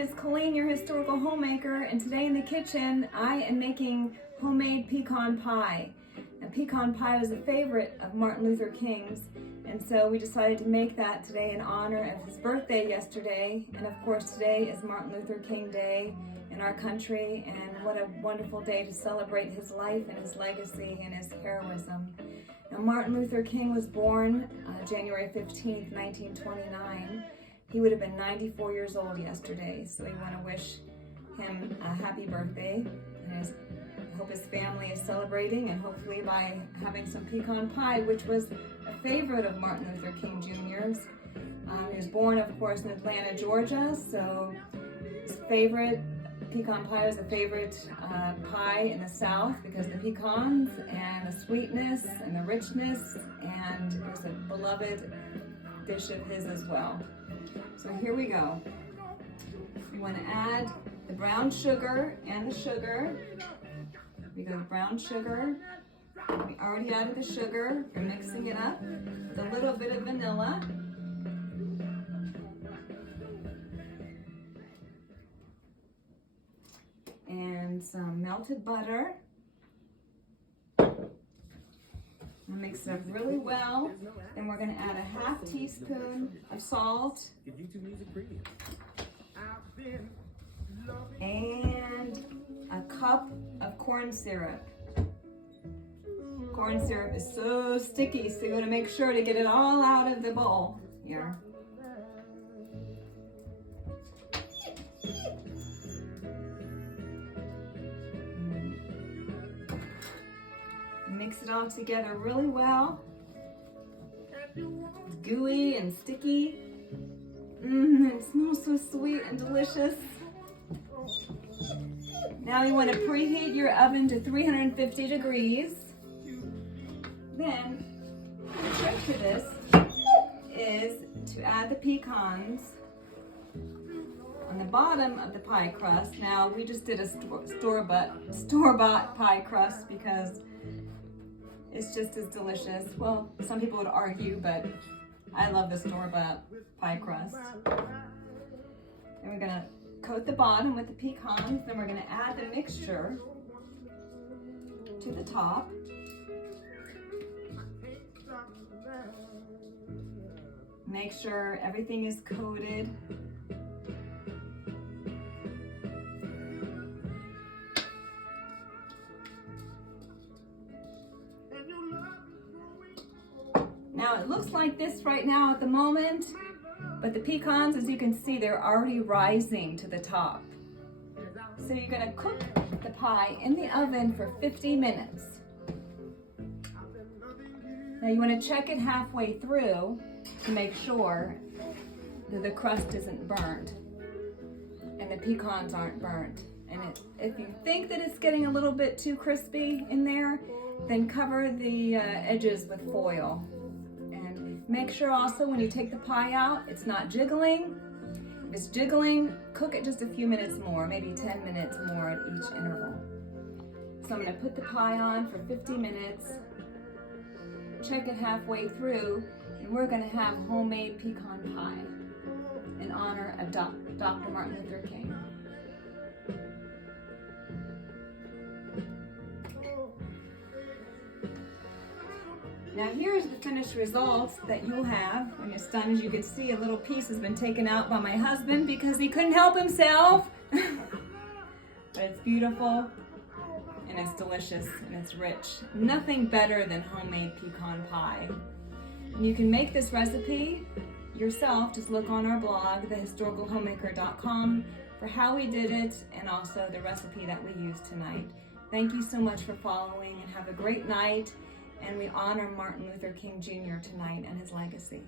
it's Colleen, your historical homemaker, and today in the kitchen I am making homemade pecan pie. Now, pecan pie was a favorite of Martin Luther King's, and so we decided to make that today in honor of his birthday yesterday. And of course today is Martin Luther King Day in our country, and what a wonderful day to celebrate his life and his legacy and his heroism. Now, Martin Luther King was born January 15th, 1929. He would have been 94 years old yesterday, so we want to wish him a happy birthday. And I hope his family is celebrating, and hopefully by having some pecan pie, which was a favorite of Martin Luther King Jr.'s. He was born, of course, in Atlanta, Georgia, so his favorite pecan pie was a favorite pie in the South because of the pecans and the sweetness and the richness, and it was a beloved dish of his as well. So here we go. We want to add the brown sugar and the sugar. We go brown sugar. We already added the sugar. We're mixing it up with a little bit of vanilla. And some melted butter. Mix it up really well. Then we're going to add a half teaspoon of salt. And a cup of corn syrup. Corn syrup is so sticky, so you want to make sure to get it all out of the bowl here. Mix it all together really well. It's gooey and sticky. It smells so sweet and delicious. Now you want to preheat your oven to 350 degrees. Then the trick to this is to add the pecans on the bottom of the pie crust. Now we just did a store-bought pie crust because it's just as delicious. Well, some people would argue, but I love the store-bought pie crust. And we're gonna coat the bottom with the pecans, then we're gonna add the mixture to the top. Make sure everything is coated. Now it looks like this right now at the moment, but the pecans, as you can see, they're already rising to the top. So you're gonna cook the pie in the oven for 50 minutes. Now you wanna check it halfway through to make sure that the crust isn't burnt and the pecans aren't burnt. And if you think that it's getting a little bit too crispy in there, then cover the edges with foil. Make sure also when you take the pie out, it's not jiggling. If it's jiggling, cook it just a few minutes more, maybe 10 minutes more at each interval. So I'm gonna put the pie on for 50 minutes, check it halfway through, and we're gonna have homemade pecan pie in honor of Dr. Martin Luther King. Now here's the finished results that you'll have when it's done. As you can see, a little piece has been taken out by my husband because he couldn't help himself. But it's beautiful, and it's delicious, and it's rich. Nothing better than homemade pecan pie. And you can make this recipe yourself. Just look on our blog, thehistoricalhomemaker.com, for how we did it and also the recipe that we used tonight. Thank you so much for following, and have a great night. And we honor Martin Luther King Jr. tonight and his legacy.